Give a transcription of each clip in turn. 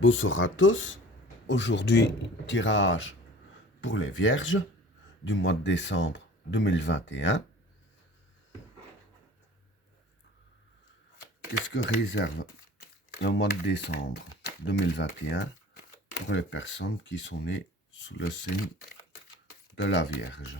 Bonsoir à tous. Aujourd'hui, tirage pour les Vierges du mois de décembre 2021. Qu'est-ce que réserve le mois de décembre 2021 pour les personnes qui sont nées sous le signe de la Vierge?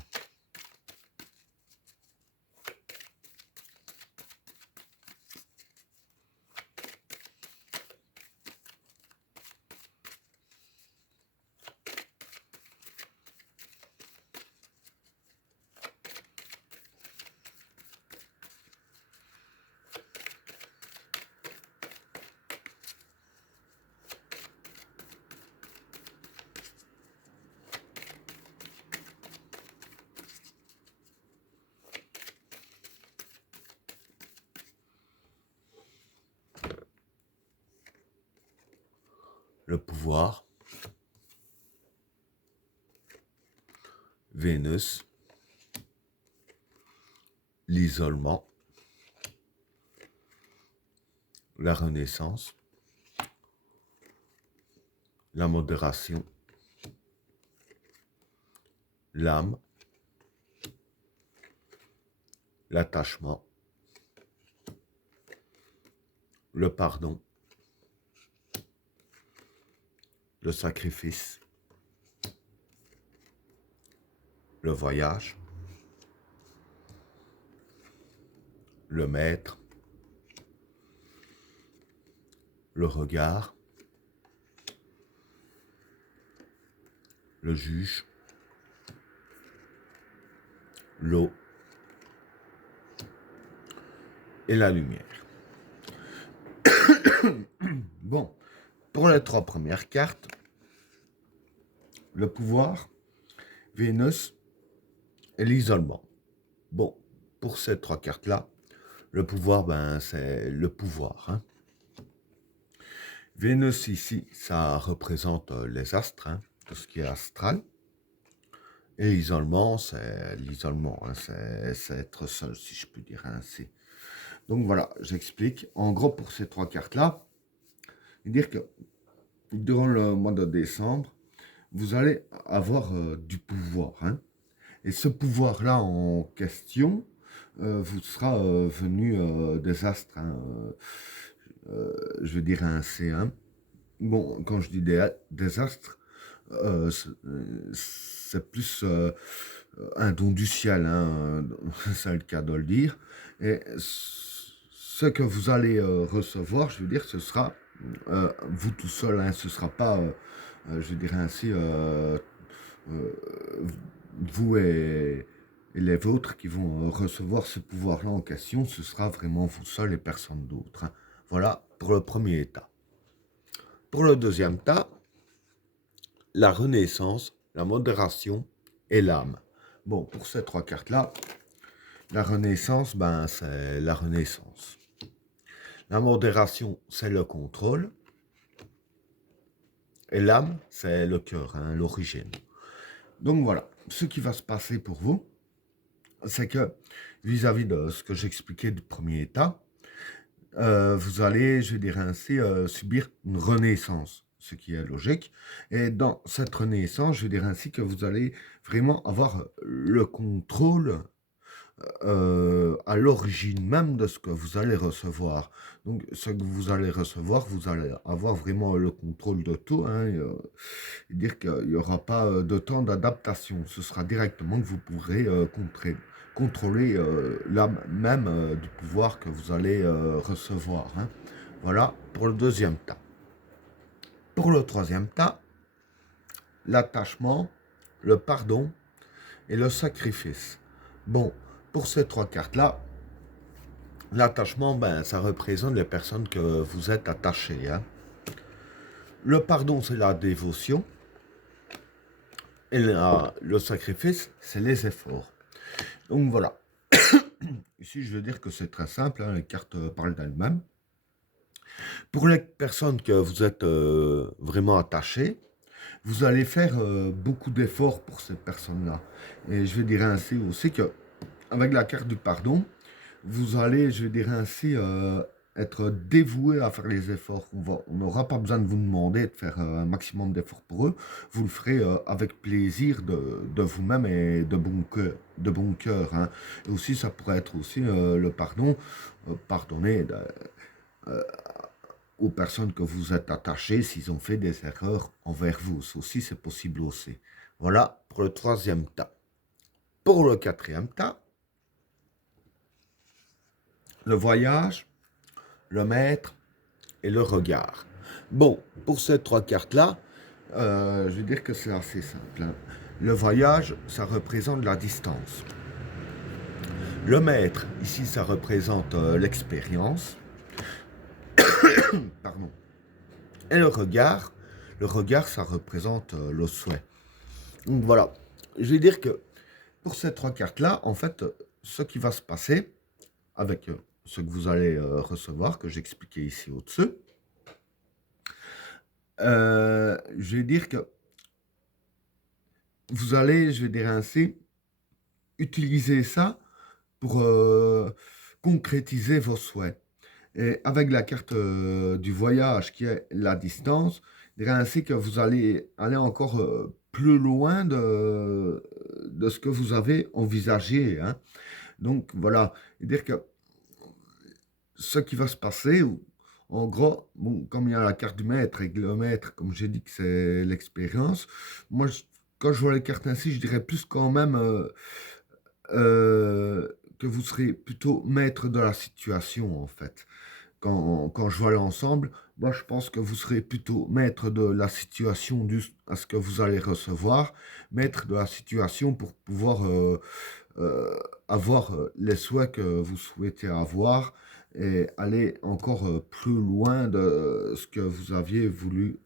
Le pouvoir, Vénus, l'isolement, la renaissance, la modération, l'âme, l'attachement, le pardon, le sacrifice, le voyage, le maître, le regard, le juge, l'eau et la lumière. Bon, pour les trois premières cartes, le pouvoir, Vénus et l'isolement. Bon, pour ces trois cartes-là, le pouvoir, c'est le pouvoir. Hein. Vénus ici, ça représente les astres, hein, tout ce qui est astral. Et l'isolement, c'est l'isolement, hein, c'est être seul, si je peux dire ainsi. Donc voilà, j'explique. En gros, pour ces trois cartes-là, dire que durant le mois de décembre, vous allez avoir du pouvoir. Hein. Et ce pouvoir-là en question vous sera venu des astres. Hein, je veux dire ainsi. Hein. Bon, quand je dis des astres, c'est plus un don du ciel, hein, c'est le cas de le dire. Et ce que vous allez recevoir, je veux dire, ce sera vous tout seul, hein, ce ne sera pas, je dirais ainsi, euh, vous et les vôtres qui vont recevoir ce pouvoir-là en question, ce sera vraiment vous seul et personne d'autre. Hein. Voilà pour le premier état. Pour le deuxième état, la renaissance, la modération et l'âme. Bon, pour ces trois cartes-là, la renaissance, c'est la renaissance. La modération, c'est le contrôle. Et l'âme, c'est le cœur, hein, l'origine. Donc voilà, ce qui va se passer pour vous, c'est que vis-à-vis de ce que j'expliquais du premier état, vous allez, je dirais ainsi, subir une renaissance, ce qui est logique. Et dans cette renaissance, je dirais ainsi que vous allez vraiment avoir le contrôle à l'origine même de ce que vous allez recevoir. Donc, ce que vous allez recevoir, vous allez avoir vraiment le contrôle de tout. Hein, et dire qu'il n'y aura pas de temps d'adaptation. Ce sera directement que vous pourrez contrôler l'âme même du pouvoir que vous allez recevoir. Hein. Voilà pour le deuxième tas. Pour le troisième tas, l'attachement, le pardon et le sacrifice. Bon, pour ces trois cartes-là, l'attachement, ça représente les personnes que vous êtes attachées. Hein. Le pardon, c'est la dévotion. Et le sacrifice, c'est les efforts. Donc voilà. Ici, je veux dire que c'est très simple. Hein, les cartes parlent d'elles-mêmes. Pour les personnes que vous êtes vraiment attachées, vous allez faire beaucoup d'efforts pour ces personnes-là. Et je veux dire ainsi aussi que, avec la carte du pardon, vous allez, je veux dire ainsi, être dévoué à faire les efforts. On n'aura pas besoin de vous demander de faire un maximum d'efforts pour eux. Vous le ferez avec plaisir de vous-même et de bon cœur. Hein. Et aussi, ça pourrait être aussi le pardon, pardonner aux personnes que vous êtes attachées s'ils ont fait des erreurs envers vous. Ça aussi, c'est possible aussi. Voilà pour le troisième tas. Pour le quatrième tas, le voyage, le maître et le regard. Bon, pour ces trois cartes-là, je veux dire que c'est assez simple. Hein. Le voyage, ça représente la distance. Le maître, ici, ça représente l'expérience. Pardon. Et le regard, ça représente le souhait. Donc voilà, je vais dire que pour ces trois cartes-là, en fait, ce qui va se passer avec ce que vous allez recevoir, que j'expliquais ici au-dessus, je vais dire que vous allez, je vais dire ainsi, utiliser ça pour concrétiser vos souhaits. Et avec la carte du voyage qui est la distance, je dirais ainsi que vous allez aller encore plus loin de ce que vous avez envisagé. Hein. Donc voilà, dire que ce qui va se passer, en gros, bon, comme il y a la carte du maître et que le maître, comme j'ai dit que c'est l'expérience, moi, quand je vois les cartes ainsi, je dirais plus quand même que vous serez plutôt maître de la situation, en fait. Quand je vois l'ensemble, moi, je pense que vous serez plutôt maître de la situation à ce que vous allez recevoir, maître de la situation pour pouvoir euh, avoir les souhaits que vous souhaitez avoir et aller encore plus loin de ce que vous aviez voulu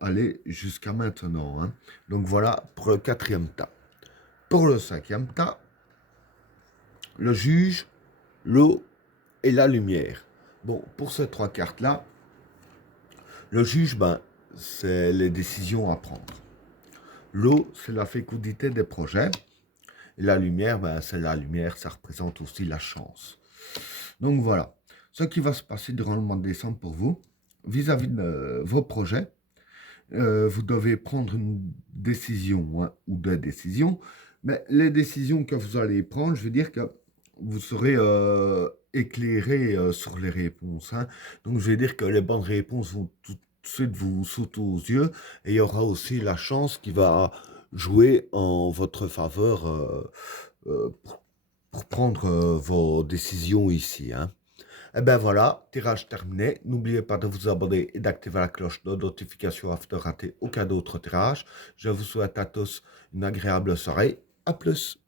aller jusqu'à maintenant. Hein. Donc voilà pour le quatrième tas. Pour le cinquième tas, le juge, l'eau et la lumière. Bon, pour ces trois cartes-là, le juge, ben, c'est les décisions à prendre. L'eau, c'est la fécondité des projets. Et la lumière, ben, c'est la lumière, ça représente aussi la chance. Donc voilà, ce qui va se passer durant le mois de décembre pour vous, vis-à-vis de vos projets, vous devez prendre une décision hein, ou des décisions. Mais les décisions que vous allez prendre, je veux dire que vous serez éclairé sur les réponses. Hein. Donc je veux dire que les bonnes réponses vont tout de suite vous sauter aux yeux et il y aura aussi la chance qui va jouer en votre faveur pour prendre vos décisions ici. Hein. Et ben voilà, tirage terminé. N'oubliez pas de vous abonner et d'activer la cloche de notification afin de rater aucun autre tirage. Je vous souhaite à tous une agréable soirée. À plus.